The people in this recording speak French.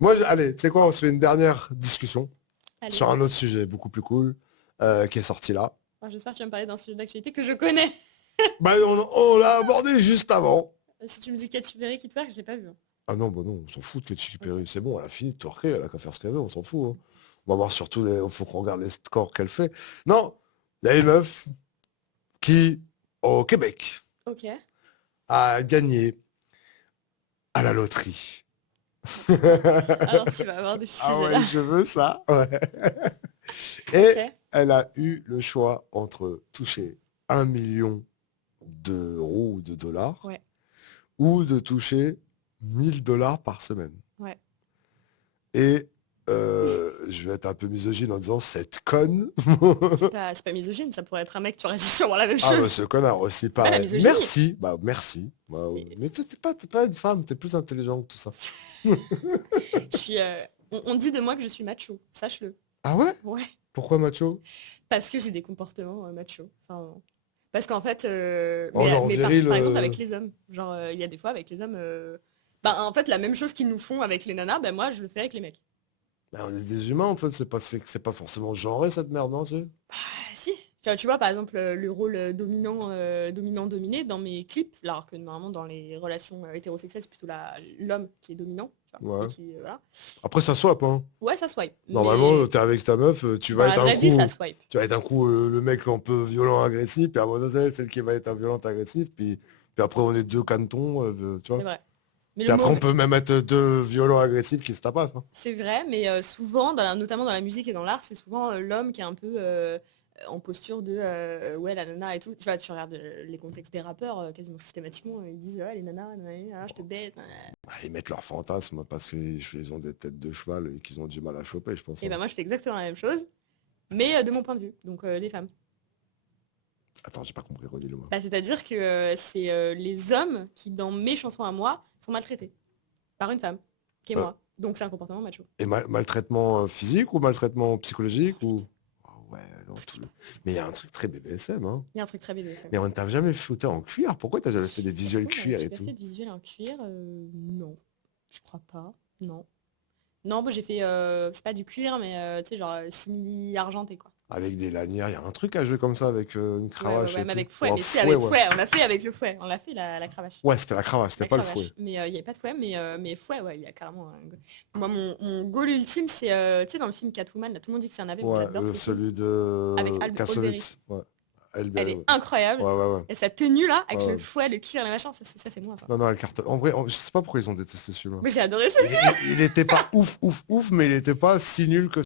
Moi, allez, tu sais quoi, on se fait une dernière discussion Allez. sur un autre sujet beaucoup plus cool qui est sorti là. Alors, j'espère que tu vas me parler d'un sujet d'actualité que je connais. Bah, on l'a abordé juste avant. Si tu me dis Katy Perry qui twerk, je l'ai pas vu, hein. Ah non, bah non, on s'en fout de Katy Ok. Perry. C'est bon, elle a fini de twerker, elle a qu'à faire ce qu'elle veut, on s'en fout, hein. On va voir surtout, faut qu'on regarde les scores qu'elle fait. Non, il y a une meuf qui, au Québec, Ok. a gagné à la loterie. Alors tu vas avoir des Ah sujets ouais, là. je veux ça. Ouais. Et Ok. elle a eu le choix entre toucher 1 million d'euros ou de dollars Ouais. ou de toucher 1000 dollars par semaine. Ouais. Et je vais être un peu misogyne en disant cette conne. C'est pas misogyne, ça pourrait être un mec, tu aurais dit sûrement la même Ah bah chose. ce connard aussi, C'est pas la pareil. misogynie. Merci, bah merci. Bah, C'est- mais toi, t'es pas une femme, t'es plus intelligent que tout ça. Je suis. On dit de moi que je suis macho, sache-le. Ah ouais? Ouais. Pourquoi macho? Parce que j'ai des comportements macho. Enfin, parce qu'en fait, Oh genre mais viril. par exemple avec les hommes, genre il y a des fois avec les hommes, bah en fait la même chose qu'ils nous font avec les nanas, ben moi je le fais avec les mecs. Bah, on est des humains en fait, c'est pas forcément genré cette merde, non, tu sais? Ah si. Tu vois par exemple le rôle dominant-dominé dans mes clips, alors que normalement dans les relations hétérosexuelles c'est plutôt l'homme qui est dominant, tu vois, et Ouais. qui voilà. Après ça swap, hein. Ouais ça swipe, Normalement, mais t'es avec ta meuf, dans la vraie vie ça swipe. le mec un peu violent, agressif, puis à un moment donné, celle qui va être un violent, agressif, puis après on est deux canetons, tu C'est vois. vrai. Mais Puis le après on mauvais, peut même être deux violents, agressifs qui se tapassent, hein. c'est vrai, mais souvent, notamment dans la musique et dans l'art, c'est souvent l'homme qui est un peu en posture de ouais, la nana et tout. Tu vois, tu regardes les contextes des rappeurs, quasiment systématiquement, ils disent ouais, les nanas, nanana, je te baise. Nanana. Ah, ils mettent leurs fantasmes parce qu'ils ont des têtes de cheval et qu'ils ont du mal à choper, je pense, Et hein. ben moi, je fais exactement la même chose, mais de mon point de vue, donc les femmes. Attends, j'ai pas compris, redis-le moi. Bah, c'est-à-dire que c'est les hommes qui, dans mes chansons à moi, sont maltraités par une femme, qui est Euh, moi. Donc c'est un comportement macho. et maltraitement physique ou maltraitement psychologique ou... Ah ouais, non, mais il y a un truc très BDSM, hein. Il y a un truc très BDSM. Mais on t'a jamais shooté en cuir? Pourquoi t'as jamais fait des Est-ce visuels qu'on a cuir et déjà tout? fait de visuel en cuir Non, je crois pas. Non. Non, moi j'ai fait, c'est pas du cuir, mais tu sais, genre simili argenté quoi. Avec des lanières, il y a un truc à jouer comme ça avec une Ouais, ouais, cravache ouais, et mais tout. avec Ou fouet, un mais si, fouet, avec ouais. fouet, on l'a fait avec le fouet, on l'a fait la cravache. Ouais, c'était la cravache, c'était La pas le fouet. cravache. Mais il n'y avait pas de fouet, mais fouet, ouais, il y a carrément Moi, mon goal ultime, c'est, tu sais, dans le film Catwoman, là, tout le monde dit que c'est un navet, moi Ouais, j'adore ce film, celui avec de Holberry. Kassovitz. Ouais. Elle Elberry, est ouais. incroyable. Ouais, ouais, ouais. Et sa tenue là, Ouais, avec le ouais. fouet, le cuir, les machins, ça c'est moi ça. Non, non, elle cartonne. En vrai, je sais pas pourquoi ils ont détesté ce film-là. Mais j'ai adoré ça. Il était pas ouf, ouf, ouf, mais il était pas si nul que